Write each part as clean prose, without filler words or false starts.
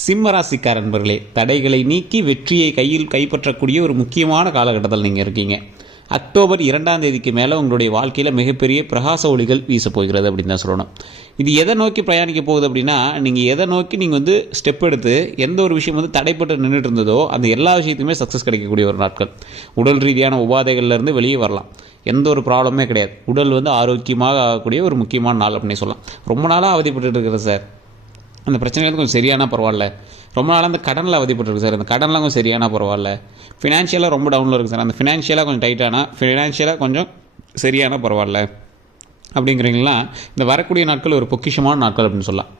சிம்மராசிக்கார நண்பர்களே, தடைகளை நீக்கி வெற்றியை கையில் கைப்பற்றக்கூடிய ஒரு முக்கியமான காலகட்டத்தில் நீங்கள் இருக்கீங்க. அக்டோபர் 2ஆம் தேதிக்கு மேலே உங்களுடைய வாழ்க்கையில் மிகப்பெரிய பிரகாச ஒளிகள் வீசப்போகிறது அப்படின்னு தான் சொல்லணும். இது எதை நோக்கி பிரயாணிக்க போகுது அப்படின்னா, நீங்கள் எதை நோக்கி நீங்கள் ஸ்டெப் எடுத்து எந்த ஒரு விஷயம் தடைப்பட்டு நின்றுட்டு இருந்ததோ அந்த எல்லா விஷயத்துக்குமே சக்ஸஸ் கிடைக்கக்கூடிய ஒரு நாட்கள். உடல் ரீதியான உபாதைகள்லேருந்து வெளியே வரலாம். எந்த ஒரு ப்ராப்ளமே கிடையாது. உடல் ஆரோக்கியமாக ஆகக்கூடிய ஒரு முக்கியமான நாள் அப்படின்னு சொல்லலாம். ரொம்ப நாளாக அவதிப்பட்டு இருக்கிறது சார், அந்த பிரச்சனைகள் கொஞ்சம் சரியான பரவாயில்ல. ரொம்ப நாளாக அந்த கடனில் அவதிப்பட்டுருக்கு சார், அந்த கடன்லாம் கொஞ்சம் சரியான பரவாயில்ல. ஃபினான்ஷியலாக ரொம்ப டவுனில் இருக்குது சார், அந்த ஃபினான்ஷியலாக கொஞ்சம் டைட்டானா ஃபினான்ஷியலாக கொஞ்சம் சரியான பரவாயில்ல அப்படிங்கிறீங்களாம். இந்த வரக்கூடிய நாட்கள் ஒரு பொக்கிஷமான நாட்கள் அப்படின்னு சொல்லலாம்.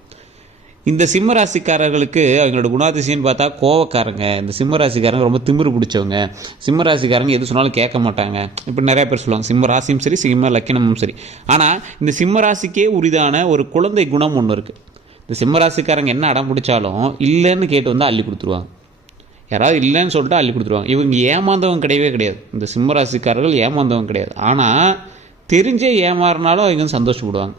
இந்த சிம்ம ராசிக்காரர்களுக்கு அவங்களோட குணாதிசயம்னு பார்த்தா கோவக்காரங்க. இந்த சிம்ம ராசிக்காரங்க ரொம்ப திமிரு பிடிச்சவங்க. சிம்ம ராசிக்காரங்க எது சொன்னாலும் கேட்க மாட்டாங்க. இப்படி நிறைய பேர் சொல்லுவாங்க, சிம்ம ராசியும் சரி சிம்ம லக்கினமும் சரி. ஆனால் இந்த சிம்ம ராசிக்கே உரிதான ஒரு குழந்தை குணம் ஒன்று இருக்குது. இந்த சிம்மராசிக்காரங்க என்ன அடம் பிடிச்சாலும் இல்லைன்னு கேட்டு அள்ளி கொடுத்துருவாங்க. யாராவது இல்லைன்னு சொல்லிட்டு அள்ளி கொடுத்துருவாங்க. இவங்க ஏமாந்தவங்க கிடையவே கிடையாது. இந்த சிம்மராசிக்காரர்கள் ஏமாந்தவங்க கிடையாது. ஆனால் தெரிஞ்சே ஏமாறினாலும் அவங்க சந்தோஷப்படுவாங்க.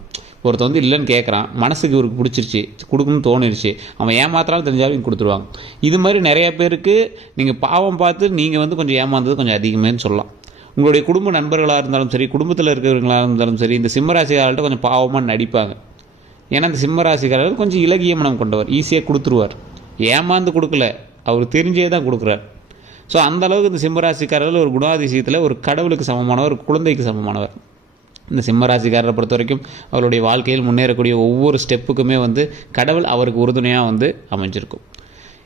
ஒருத்தர் இல்லைன்னு கேட்குறான், மனசுக்கு இவருக்கு பிடிச்சிருச்சு, கொடுக்கணும்னு தோணிருச்சு, அவன் ஏமாத்தினாலும் தெரிஞ்சாலும் இவங்க கொடுத்துருவாங்க. இது மாதிரி நிறைய பேருக்கு நீங்கள் பாவம் பார்த்து நீங்கள் கொஞ்சம் ஏமாந்தது கொஞ்சம் அதிகமேன்னு சொல்லலாம். உங்களுடைய குடும்ப நண்பர்களாக இருந்தாலும் சரி, குடும்பத்தில் இருக்கிறவங்களாக இருந்தாலும் சரி, இந்த சிம்மராசிக்காரர்கிட்ட கொஞ்சம் பாவமாக நடிப்பாங்க. ஏன்னா இந்த சிம்மராசிக்காரர்கள் கொஞ்சம் இலகிய மனம் கொண்டவர், ஈஸியாக கொடுத்துருவார். ஏமாந்து கொடுக்கல, அவர் தெரிஞ்சே தான் கொடுக்குறார். ஸோ அந்தளவுக்கு இந்த சிம்மராசிக்காரர்கள் ஒரு குணாதிசயத்தில் ஒரு கடவுளுக்கு சமமானவர், குழந்தைக்கு சமமானவர். இந்த சிம்மராசிக்காரரை பொறுத்த வரைக்கும் அவருடைய வாழ்க்கையில் முன்னேறக்கூடிய ஒவ்வொரு ஸ்டெப்புக்குமே கடவுள் அவருக்கு உறுதுணையாக அமைஞ்சிருக்கும்.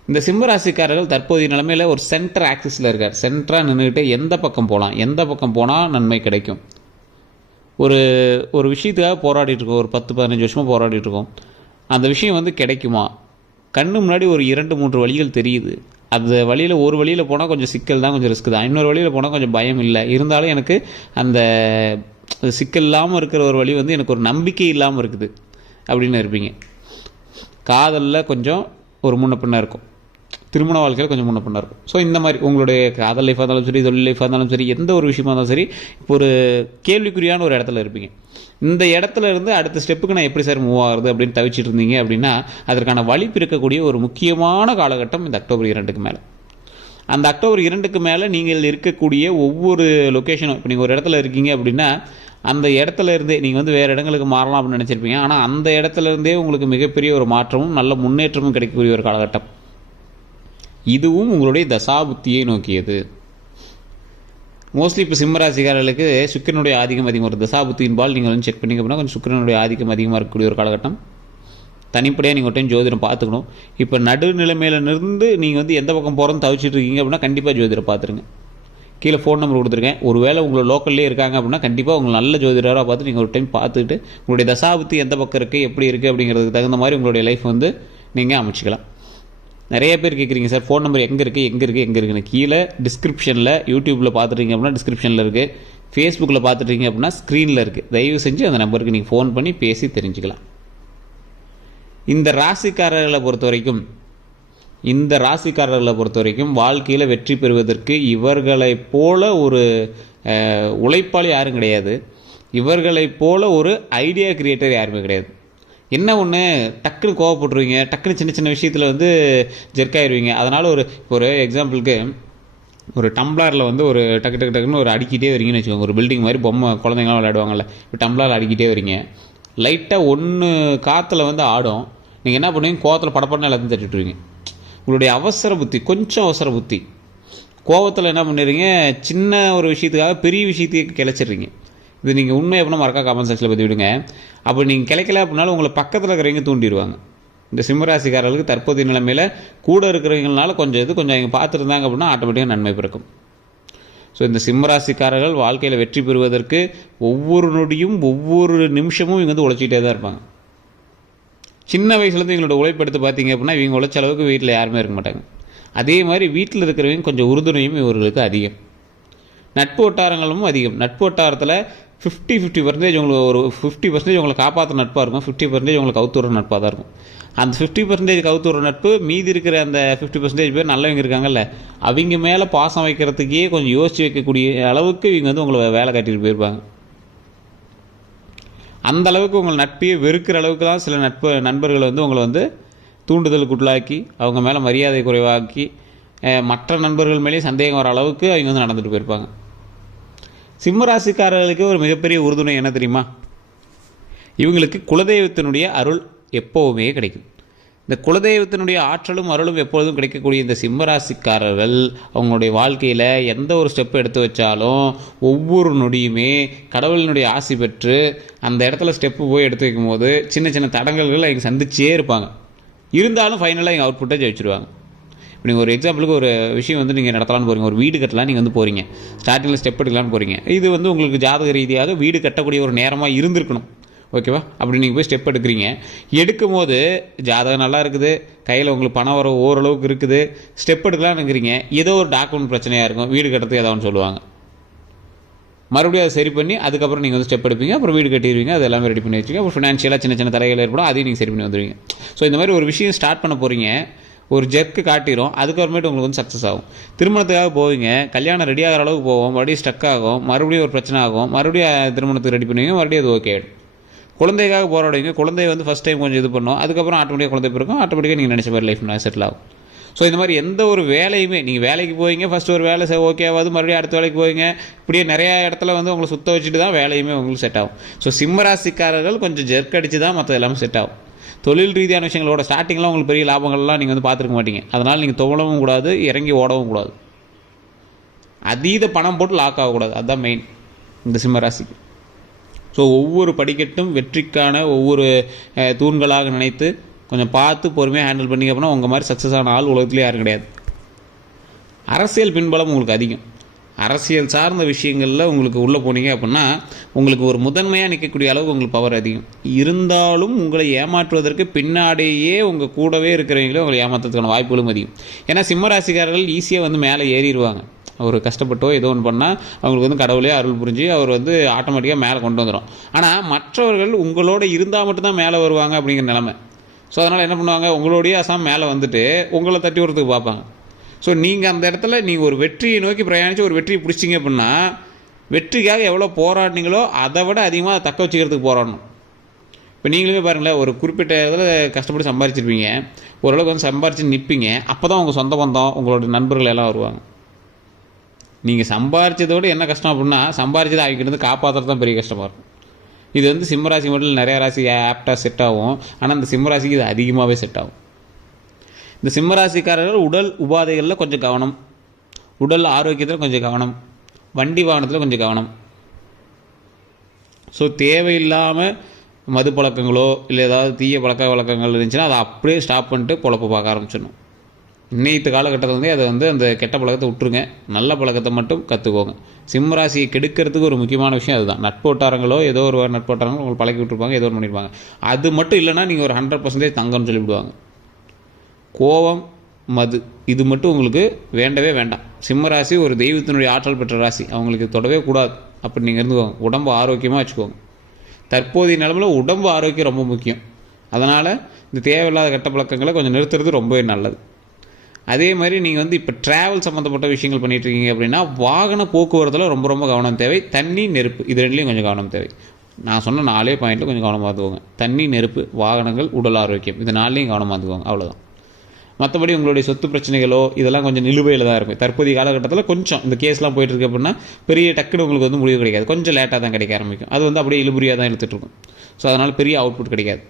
இந்த சிம்மராசிக்காரர்கள் தற்போதைய நிலைமையில் ஒரு சென்டர் ஆக்சிஸில் இருக்கார். சென்டராக நின்றுக்கிட்டு எந்த பக்கம் போகலாம், எந்த பக்கம் போனால் நன்மை கிடைக்கும், ஒரு விஷயத்துக்காக போராடிட்டுருக்கோம். ஒரு 10-15 வருஷமாக போராடிட்டுருக்கோம். அந்த விஷயம் கிடைக்குமா? கண்ணு முன்னாடி ஒரு 2-3 வழிகள் தெரியுது. அந்த வழியில் ஒரு வழியில் போனால் கொஞ்சம் சிக்கல் தான், கொஞ்சம் ரிஸ்க் தான். இன்னொரு வழியில் போனால் கொஞ்சம் பயம் இல்லை. இருந்தாலும் எனக்கு அந்த சிக்கல் இல்லாமல் இருக்கிற ஒரு வழி எனக்கு ஒரு நம்பிக்கை இல்லாமல் இருக்குது அப்படின்னு இருப்பீங்க. காதலில் கொஞ்சம் ஒரு முன்ன பின்ன இருக்கும், திருமண வாழ்க்கையில் கொஞ்சம் முன்ன பின்ன இருக்கும். ஸோ இந்த மாதிரி உங்களுடைய காதல் லைஃபாக இருந்தாலும் சரி, தொழில் லைஃபாக இருந்தாலும் சரி, எந்த ஒரு விஷயமா இருந்தாலும் சரி, இப்போ ஒரு கேள்விக்குறியான ஒரு இடத்துல இருப்பீங்க. இந்த இடத்துல இருந்து அடுத்த ஸ்டெப்புக்கு நான் எப்படி சார் மூவ் ஆகுறது அப்படின்னு தவிச்சிட்டு இருந்தீங்க அப்படின்னா, அதற்கான வழி பிறக்கக்கூடிய ஒரு முக்கியமான காலகட்டம் இந்த அக்டோபர் 2க்கு மேலே. அந்த அக்டோபர் 2க்கு மேலே நீங்கள் இருக்கக்கூடிய ஒவ்வொரு லொக்கேஷனும், இப்போ நீங்கள் ஒரு இடத்துல இருக்கீங்க அப்படின்னா அந்த இடத்துல இருந்தே நீங்கள் வேறு இடங்களுக்கு மாறலாம் அப்படின்னு நினச்சிருப்பீங்க. ஆனால் அந்த இடத்துல இருந்தே உங்களுக்கு மிகப்பெரிய ஒரு மாற்றமும் நல்ல முன்னேற்றமும் கிடைக்கக்கூடிய ஒரு காலகட்டம். இதுவும் உங்களுடைய தசாபுத்தியை நோக்கியது. மோஸ்ட்லி இப்போ சிம்மராசிக்காரர்களுக்கு சுக்கிரனுடைய ஆதிக்கம் அதிகம். ஒரு தசாபுத்தியின்பால் நீங்கள் செக் பண்ணிங்க அப்படின்னா கொஞ்சம் சுக்கிரனுடைய ஆதிக்கம் அதிகமாக இருக்கக்கூடிய ஒரு காலகட்டம். தனிப்படையாக நீங்கள் ஒரு டைம் ஜோதிடம் பார்த்துக்கணும். இப்போ நடுநிலைமையிலிருந்து நீங்கள் எந்த பக்கம் போகிறோன்னு தவிச்சிட்டு இருக்கீங்க அப்படின்னா கண்டிப்பாக ஜோதிடம் பார்த்துருங்க. கீழே ஃபோன் நம்பர் கொடுத்துருக்கேன். ஒரு வேளை உங்களை லோக்கல்லே இருக்காங்க அப்படின்னா கண்டிப்பாக உங்களை நல்ல ஜோதிடராக பார்த்து நீங்கள் ஒரு டைம் பார்த்துக்கிட்டு உங்களுடைய தசாபுத்தி எந்த பக்கம் இருக்குது, எப்படி இருக்குது அப்படிங்கிறதுக்கு தகுந்த மாதிரி உங்களுடைய லைஃப் நீங்கள் அமைச்சிக்கலாம். நிறைய பேர் கேட்குறீங்க சார், ஃபோன் நம்பர் எங்கே இருக்குன்னு. கீழே டிஸ்கிரிப்ஷனில், யூடியூப்பில் பார்த்துட்டீங்க அப்படின்னா டிஸ்கிரிப்ஷனில் இருக்குது, ஃபேஸ்புக்கில் பார்த்துட்டீங்க அப்படின்னா ஸ்க்ரீனில் இருக்குது. தயவு செஞ்சு அந்த நம்பருக்கு நீங்கள் ஃபோன் பண்ணி பேசி தெரிஞ்சுக்கலாம். இந்த ராசிக்காரர்களை பொறுத்த வரைக்கும் வாழ்க்கையில் வெற்றி பெறுவதற்கு இவர்களைப் போல ஒரு உழைப்பாளி யாரும் கிடையாது. இவர்களைப் போல ஒரு ஐடியா கிரியேட்டர் யாருமே கிடையாது. என்ன ஒன்று, டக்குன்னு கோவப்பட்டுருவீங்க, டக்குன்னு சின்ன சின்ன விஷயத்தில் ஜெர்க்காயிருவீங்க. அதனால் ஒரு எக்ஸாம்பிளுக்கு ஒரு டம்ளரில் ஒரு டக்குன்னு ஒரு அடிக்கிட்டே வரீங்கன்னு வச்சுக்கோங்க. ஒரு பில்டிங் மாதிரி பொம்மை குழந்தைங்களாம் விளையாடுவாங்கள்ல, இப்போ டம்ளரில் அடிக்கிட்டே வரீங்க. லைட்டாக ஒன்று காற்றுல ஆடும். நீங்கள் என்ன பண்ணுவீங்க, கோவத்தில் படப்படன்னு எல்லாத்தையும் தட்டிட்டுருவீங்க. உங்களுடைய கொஞ்சம் அவசர புத்தி கோவத்தில் என்ன பண்ணிடுறீங்க, சின்ன ஒரு விஷயத்துக்காக பெரிய விஷயத்தையே கிளச்சிடுறீங்க. இது நீங்கள் உண்மை அப்படின்னா மறக்கா கமெண்ட் செக்ஷனில் பற்றி விடுங்க. அப்போ நீங்கள் கிடைக்கல அப்படின்னாலும் உங்களை பக்கத்தில் இருக்கிறவங்க தூண்டிடுவாங்க. இந்த சிம்மராசிக்காரர்களுக்கு தற்போதைய நிலைமையில் கூட இருக்கிறவங்களால கொஞ்சம் அவங்க பார்த்துருந்தாங்க அப்படின்னா ஆட்டோமேட்டிக்காக நன்மை பிறக்கும். ஸோ இந்த சிம்மராசிக்காரர்கள் வாழ்க்கையில் வெற்றி பெறுவதற்கு ஒவ்வொரு நொடியும் ஒவ்வொரு நிமிஷமும் இவங்க உழைச்சிக்கிட்டே தான் இருப்பாங்க. சின்ன வயசுலேருந்து இவங்களோட உழைப்படுத்து பார்த்தீங்க அப்படின்னா இவங்க உழைச்ச அளவுக்கு வீட்டில் யாருமே இருக்க மாட்டாங்க. அதே மாதிரி வீட்டில் இருக்கிறவங்க கொஞ்சம் உறுதுணையும் இவர்களுக்கு அதிகம். நட்பு வட்டாரங்களும் அதிகம். நட்பு வட்டாரத்தில் 50% உங்களுக்கு ஒரு 50% உங்களை காப்பாற்ற நட்பாக இருக்கும், 50% உங்களுக்கு கவுத்துற நட்பாக தான் இருக்கும். அந்த 50% கவுத்துற நட்பு, மீதி இருக்கிற அந்த 50% பேர் நல்லவங்க இருக்காங்கல்ல, அவங்க மேலே பாசம் வைக்கிறதுக்கே கொஞ்சம் யோசித்து வைக்கக்கூடிய அளவுக்கு இவங்க உங்களை வேலை காட்டிட்டு போயிருப்பாங்க. அந்த அளவுக்கு உங்கள் நட்பையே வெறுக்கிற அளவுக்கு தான் சில நண்பர்கள் உங்களை தூண்டுதலுக்குள்ளாக்கி அவங்க மேலே மரியாதை குறைவாக்கி மற்ற நண்பர்கள் மேலேயும் சந்தேகம் வர அளவுக்கு அவங்க வந்து நடந்துட்டு போயிருப்பாங்க. சிம்மராசிக்காரர்களுக்கு ஒரு மிகப்பெரிய உறுதுணை என்ன தெரியுமா? இவங்களுக்கு குலதெய்வத்தினுடைய அருள் எப்போவுமே கிடைக்கும். இந்த குலதெய்வத்தினுடைய ஆற்றலும் அருளும் எப்பொழுதும் கிடைக்கக்கூடிய இந்த சிம்மராசிக்காரர்கள் அவங்களுடைய வாழ்க்கையில் எந்த ஒரு ஸ்டெப் எடுத்து வச்சாலும் ஒவ்வொரு நொடியுமே கடவுளினுடைய ஆசி பெற்று அந்த இடத்துல ஸ்டெப்பு போய் எடுத்து வைக்கும் போது சின்ன சின்ன தடங்கல்கள் அவங்க சந்திச்சே இருப்பாங்க. இருந்தாலும் ஃபைனலாக எங்கள் அவுட்புட்டை ஜெயிச்சிருவாங்க. இப்போ நீங்கள் ஒரு எக்ஸாம்பிளுக்கு ஒரு விஷயம் வந்து நீங்கள் நடத்தலான்னு போகிறீங்க, ஒரு வீடு கட்டலாம், நீங்கள் வந்து போகிறீங்க, ஸ்டார்டிங்கில் ஸ்டெப் எடுக்கலான்னு போகிறீங்க. இது வந்து உங்களுக்கு ஜாதக ரீதியாக வீடு கட்டக்கூடிய ஒரு நேரமாக இருந்திருக்கணும், ஓகேவா? அப்படி நீங்கள் போய் ஸ்டெப் எடுக்கிறீங்க. எடுக்கும் போது ஜாதகம் நல்லா இருக்குது, கையில் உங்களுக்கு பணம் வர ஓரளவுக்கு இருக்குது, ஸ்டெப் எடுக்கலாம்னு இருக்கிறீங்க, ஏதோ ஒரு டாக்குமெண்ட் பிரச்சனையாக இருக்கும், வீடு கட்டுறதுக்கு ஏதாவது சொல்லுவாங்க. மறுபடியும் அதை சரி பண்ணி அதுக்கப்புறம் நீங்கள் வந்து ஸ்டெப் எடுப்பீங்க, அப்புறம் வீடு கட்டிடுவீங்க, அது எல்லாமே ரெடி பண்ணி வச்சுங்க. அப்புறம் ஃபினான்ஷியலாக சின்ன சின்ன தடைகள் ஏற்படும், அதையும் நீங்கள் சரி பண்ணி வந்துடுவீங்க. ஸோ இந்த மாதிரி ஒரு விஷயம் ஸ்டார்ட் பண்ண போகிறீங்க, ஒரு ஜெர்க்கு காட்டிடும், அதுக்கப்புறமேட்டு உங்களுக்கு வந்து சக்ஸஸ் ஆகும். திருமணத்துக்காக போவீங்க, கல்யாணம் ரெடி ஆகிற அளவுக்கு போவோம், மறுபடியும் ஸ்டக் ஆகும், மறுபடியும் ஒரு பிரச்சனை ஆகும், மறுபடியும் திருமணத்துக்கு ரெடி பண்ணுவீங்க, மறுபடியும் அது ஓகே ஆகிடும். குழந்தைக்காக போராடுவீங்க, குழந்தைய வந்து ஃபஸ்ட் டைம் கொஞ்சம் இது பண்ணோம், அதுக்கப்புறம் ஆட்டோமேட்டிக்காக குழந்தை பிறக்கும், ஆட்டோமேட்டிக்காக நீங்கள் நினச்ச மாதிரி லைஃப் செட்டில் ஆகும். ஸோ இந்த மாதிரி எந்த ஒரு வேலையுமே நீங்கள் வேலைக்கு போவீங்க, ஃபஸ்ட்டு ஒரு வேலை ஓகே ஆகாது, மறுபடியும் அடுத்த வேலைக்கு போவீங்க, இப்படியே நிறையா இடத்துல வந்து உங்களை சுத்த வச்சுட்டு தான் வேலையுமே உங்களுக்கு செட் ஆகும். ஸோ சிம்மராசிக்காரர்கள் கொஞ்சம் ஜெர்க் அடித்து தான் மற்ற எல்லாமே செட் ஆகும். தொழில் ரீதியான விஷயங்களோட ஸ்டார்டிங்லாம் உங்களுக்கு பெரிய லாபங்கள்லாம் நீங்கள் வந்து பார்த்துருக்க மாட்டீங்க. அதனால் நீங்கள் துவளவும் கூடாது, இறங்கி ஓடவும் கூடாது, அதீத பணம் போட்டு லாக் ஆகக்கூடாது. அதுதான் மெயின் இந்த சிம்மராசிக்கு. ஸோ ஒவ்வொரு படிக்கட்டும் வெற்றிக்கான ஒவ்வொரு தூண்களாக நினைத்து கொஞ்சம் பார்த்து பொறுமையாக ஹேண்டில் பண்ணிங்க அப்படின்னா உங்கள் மாதிரி சக்ஸஸ் ஆன ஆள் உலகத்துலேயே யாரும் கிடையாது. அரசியல் பின்பலம் உங்களுக்கு அதிகம். அரசியல் சார்ந்த விஷயங்களில் உங்களுக்கு உள்ளே போனீங்க அப்படின்னா உங்களுக்கு ஒரு முதன்மையாக நிற்கக்கூடிய அளவுக்கு உங்களுக்கு பவர் அதிகம். இருந்தாலும் உங்களை ஏமாற்றுவதற்கு பின்னாடியே உங்கள் கூடவே இருக்கிறவங்களே உங்களை ஏமாற்றுறதுக்கான வாய்ப்புகளும் அதிகம். ஏன்னா சிம்மராசிக்காரர்கள் ஈஸியாக வந்து மேலே ஏறிடுவாங்க. ஒரு கஷ்டப்பட்டோ ஏதோ ஒன்று பண்ணால் அவங்களுக்கு வந்து கடவுளே அருள் புரிஞ்சு அவர் வந்து ஆட்டோமேட்டிக்காக மேலே கொண்டு வந்துடும். ஆனால் மற்றவர்கள் உங்களோட இருந்தால் மட்டும்தான் மேலே வருவாங்க அப்படிங்கிற நிலைமை. ஸோ அதனால் என்ன பண்ணுவாங்க, உங்களோடைய அசாம் மேலே வந்துட்டு உங்களை தட்டி விடுறதுக்கு பார்ப்பாங்க. ஸோ நீங்கள் அந்த இடத்துல நீங்கள் ஒரு வெற்றியை நோக்கி பிரயாணித்து ஒரு வெற்றியை பிடிச்சிங்க அப்படின்னா வெற்றிக்காக எவ்வளோ போராடினீங்களோ அதை விட அதிகமாக அதை தக்க வச்சுக்கிறதுக்கு போராடணும். இப்போ நீங்களுமே பாருங்களேன், ஒரு குறிப்பிட்ட இதில் கஷ்டப்பட்டு சம்பாரிச்சிருப்பீங்க, ஓரளவுக்கு வந்து சம்பாரித்து நிற்பீங்க, அப்போ தான் உங்கள் சொந்த பந்தம் உங்களோட நண்பர்கள் எல்லாம் வருவாங்க. நீங்கள் சம்பாரிச்சதோடு என்ன கஷ்டம் அப்படின்னா சம்பாரிச்சதை அவங்கிட்ட காப்பாற்றுறது தான் பெரிய கஷ்டமாக இருக்கும். இது வந்து சிம்மராசி மட்டும் நிறையா ராசி ஆப்டாக செட் ஆகும், ஆனால் இந்த சிம்மராசிக்கு இது அதிகமாகவே செட் ஆகும். இந்த சிம்மராசிக்காரர்கள் உடல் உபாதைகளில் கொஞ்சம் கவனம், உடல் ஆரோக்கியத்தில் கொஞ்சம் கவனம், வண்டி வாகனத்தில் கொஞ்சம் கவனம். ஸோ தேவையில்லாமல் மது பழக்கங்களோ இல்லை ஏதாவது தீய பழக்க வழக்கங்கள் இருந்துச்சுன்னா அதை அப்படியே ஸ்டாப் பண்ணிட்டு பொழப்பு பார்க்க ஆரம்பிச்சிடணும். இன்னைத்து காலகட்டத்தில் வந்து அதை வந்து அந்த கெட்ட பழக்கத்தை விட்டுருங்க, நல்ல பழக்கத்தை மட்டும் கற்றுக்கோங்க. சிம்மராசியை கெடுக்கிறதுக்கு ஒரு முக்கியமான விஷயம் அதுதான். நட்பு வட்டாரங்களோ ஏதோ ஒரு நட்பு வட்டாரங்களோ உங்களுக்கு பழக்கி விட்டுருப்பாங்க, ஏதோ ஒன்று பண்ணியிருப்பாங்க. அது மட்டும் இல்லைன்னா நீங்கள் ஒரு 100% தங்கம்னு சொல்லிவிடுவாங்க. கோபம், மது இது மட்டும் உங்களுக்கு வேண்டவே வேண்டாம். சிம்மராசி ஒரு தெய்வத்தினுடைய ஆற்றல் பெற்ற ராசி, அவங்களுக்கு தொடவே கூடாது. அப்படி நீங்கள் இருந்துக்கோங்க. உடம்பு ஆரோக்கியமாக வச்சுக்கோங்க. தற்போதைய நிலமையில் உடம்பு ஆரோக்கியம் ரொம்ப முக்கியம். அதனால் இந்த தேவையில்லாத கெட்ட பழக்கங்களை கொஞ்சம் நிறுத்துறது ரொம்பவே நல்லது. அதே மாதிரி நீங்கள் வந்து இப்போ ட்ராவல் சம்மந்தப்பட்ட விஷயங்கள் பண்ணிகிட்ருக்கீங்க அப்படின்னா வாகன போக்குவரத்தில் ரொம்ப ரொம்ப கவனம் தேவை. தண்ணி, நெருப்பு இது ரெண்டுலேயும் கொஞ்சம் கவனம் தேவை. நான் சொன்ன 4 பாயிண்ட்டில் கொஞ்சம் கவனமாக பார்த்துக்கோங்க. தண்ணி, நெருப்பு, வாகனங்கள், உடல் ஆரோக்கியம் இது 4லையும் கவனமாக பார்த்துக்கோங்க. அவ்வளோதான். மற்றபடி உங்களுடைய சொத்து பிரச்சனைகளோ இதெல்லாம் கொஞ்சம் நிலுவையில் தான் இருக்கும். தற்போதைய காலகட்டத்தில் கொஞ்சம் இந்த கேஸ்லாம் போயிட்டுருக்கு அப்படின்னா பெரிய டக்குனு உங்களுக்கு வந்து முடிவு கிடைக்காது, கொஞ்சம் லேட்டாக தான் கிடைக்க ஆரம்பிக்கும். அது வந்து அப்படியே இழுபறியாக தான் இழுத்துட்ருக்கும். ஸோ அதனால் பெரிய அவுட்புட் கிடைக்காது.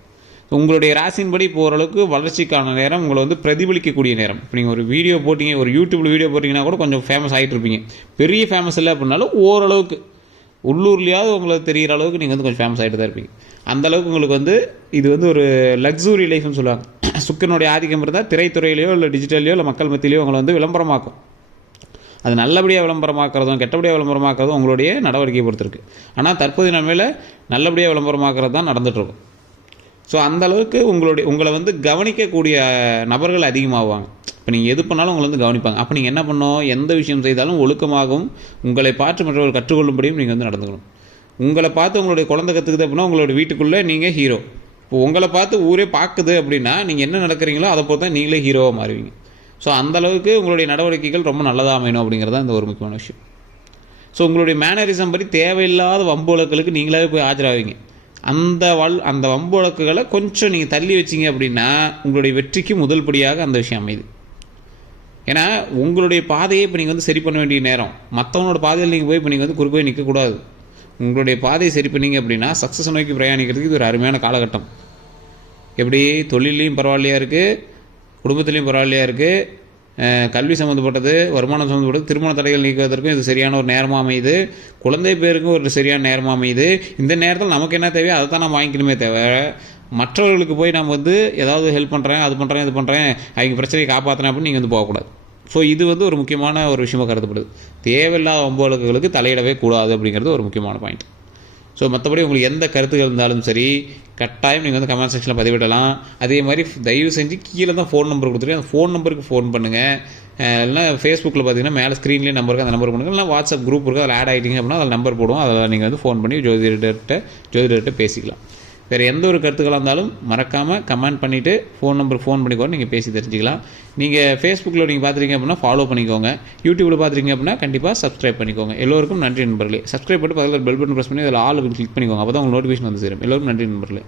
உங்களுடைய ராசின்படி போகிற அளவுக்கு வளர்ச்சிக்கான நேரம் உங்களை வந்து பிரதிபலிக்கக்கூடிய நேரம். இப்போ நீங்கள் ஒரு வீடியோ போட்டிங்க, ஒரு யூடியூப்பில் வீடியோ போட்டிங்கன்னா கூட கொஞ்சம் ஃபேமஸ் ஆகிட்டு இருப்பீங்க. பெரிய ஃபேமஸ் இல்லை அப்படின்னாலும் ஓரளவுக்கு உள்ளூர்லேயாவது உங்களுக்கு தெரிகிற அளவுக்கு நீங்கள் வந்து கொஞ்சம் ஃபேமஸ் ஆகிட்டு தான் இருப்பீங்க. அந்தளவுக்கு உங்களுக்கு வந்து இது வந்து ஒரு லக்ஸுரி லைஃப்னு சொல்லுவாங்க. சுக்கரனுடைய ஆதிக்கம் இருந்தால் திரைத்துறையிலையோ இல்லை டிஜிட்டல்லையோ இல்லை மக்கள் மத்தியிலையோ உங்களை வந்து விளம்பரமாக்கும். அது நல்லபடியாக விளம்பரமாக்குறதும் கெட்டபடியாக விளம்பரமாக்குறதும் உங்களுடைய நடவடிக்கையை பொறுத்திருக்கு. ஆனால் தற்போதைய நிலைமையில் நல்லபடியாக விளம்பரமாக்குறது தான் நடந்துகிட்ருக்கும். ஸோ அந்தளவுக்கு உங்களை வந்து கவனிக்கக்கூடிய நபர்கள் அதிகமாகுவாங்க. இப்போ நீங்கள் எது பண்ணாலும் உங்களை வந்து கவனிப்பாங்க. அப்போ நீங்கள் என்ன பண்ணணும், எந்த விஷயம் செய்தாலும் ஒழுக்கமாகவும் உங்களை பார்த்து மற்றவர்கள் கற்றுக்கொள்ளும்படியும் நீங்கள் வந்து நடந்துக்கணும். உங்களை பார்த்து உங்களுடைய குழந்தை கற்றுக்குது அப்படின்னா உங்களோட வீட்டுக்குள்ளே நீங்கள் ஹீரோ. இப்போ உங்களை பார்த்து ஊரே பார்க்குது அப்படின்னா நீங்கள் என்ன நடக்கிறீங்களோ அதை பொறுத்து தான் நீங்களே ஹீரோவாக மாறுவீங்க. ஸோ அந்தளவுக்கு உங்களுடைய நடவடிக்கைகள் ரொம்ப நல்லதாக அமையணும் அப்படிங்கிறதான் இந்த ஒரு முக்கியமான விஷயம். ஸோ உங்களுடைய மேனரிசம் படி தேவையில்லாத வம்புகளுக்கு நீங்களாவே போய் ஆஜராவீங்க. அந்த வம்பு வழக்குகளை கொஞ்சம் நீங்கள் தள்ளி வச்சிங்க அப்படின்னா உங்களுடைய வெற்றிக்கு முதல் படியாக அந்த விஷயம் அமையுது. ஏன்னா உங்களுடைய பாதையை இப்போ நீங்கள் சரி பண்ண வேண்டிய நேரம். மற்றவனோட பாதையில் நீங்கள் போய் இப்போ நீங்கள் குறுக்க போய் நிற்கக்கூடாது. உங்களுடைய பாதையை சரி பண்ணீங்க அப்படின்னா சக்ஸஸ் நோக்கி பிரயாணிக்கிறதுக்கு இது ஒரு அருமையான காலகட்டம். எப்படி தொழிலையும் பரவாயில்லையா இருக்குது, குடும்பத்துலேயும் பரவாயில்லையா இருக்குது, கல்வி சம்மந்தப்பட்டது, வருமானம் சம்மந்தப்பட்டது, திருமண தடைகள் நீக்குவதற்கும் இது சரியான ஒரு நேரமாக அமையுது. குழந்தை பேருக்கும் ஒரு சரியான நேரமாக அமையுது. இந்த நேரத்தில் நமக்கு என்ன தேவையோ அதை தான் நம்ம வாங்கிக்கணுமே தேவை. மற்றவர்களுக்கு போய் நம்ம ஏதாவது ஹெல்ப் பண்ணுறேன், அது பண்ணுறேன், இது பண்ணுறேன், அவங்க பிரச்சனையை காப்பாற்றுறேன் அப்படின்னு நீங்கள் போகக்கூடாது. ஸோ இது ஒரு முக்கியமான ஒரு விஷயமாக கருதப்படுது. தேவையில்லாத வம்பு வழக்குகளுக்கு தலையிடவே கூடாது அப்படிங்கிறது ஒரு முக்கியமான பாயிண்ட். ஸோ மற்றபடி உங்களுக்கு எந்த கருத்துக்கள் இருந்தாலும் சரி கட்டாயம் நீங்கள் கமெண்ட் செக்ஷனில் பதிவிடலாம். அதே மாதிரி தயவு செஞ்சு கீழே தான் ஃபோன் நம்பர் கொடுத்துருக்கேன், அந்த ஃபோன் நம்பருக்கு ஃபோன் பண்ணுங்கள். இல்லைனா ஃபேஸ்புக்கில் பார்த்தீங்கன்னா மேலே ஸ்க்ரீன்லேயே நம்பர் இருக்குது, அந்த நம்பர் பண்ணுங்கள். இல்லைனா வாட்ஸ்அப் குரூப் இருக்குது, அதில் ஆட் ஆகிட்டிங்க அப்படின்னா அதில் நம்பர் போடுவோம். அதில் நீங்கள் ஃபோன் பண்ணி ஜோதிடர்கிட்ட பேசிக்கலாம். வேறு எந்த ஒரு கருத்துக்களாக இருந்தாலும் மறக்காமல் கமெண்ட் பண்ணிவிட்டு ஃபோன் நம்பருக்கு ஃபோன் பண்ணிக்கோங்க, நீங்கள் பேசி தெரிஞ்சிக்கலாம். நீங்கள் ஃபேஸ்புக்கில் நீங்கள் பார்த்துருக்கீங்க அப்படின்னா ஃபாலோ பண்ணிக்கோங்க. யூடியூப்பில் பார்த்துருக்கீங்க அப்படின்னா கண்டிப்பாக சப்ஸ்கிரைப் பண்ணிக்கோங்க. எல்லோருக்கும் நன்றி நண்பர்களே. சப்ஸ்கிரைப் பண்ணிட்டு பக்கத்தில் பெல் பட்டன் ப்ரெஸ் பண்ணி அதில் ஆல் கிளிக் பண்ணிக்கோங்க. அப்போ தான் உங்களுக்கு நோட்டிஃபிகேஷன் சேரும். எல்லோருக்கும் நன்றி நண்பர்களே.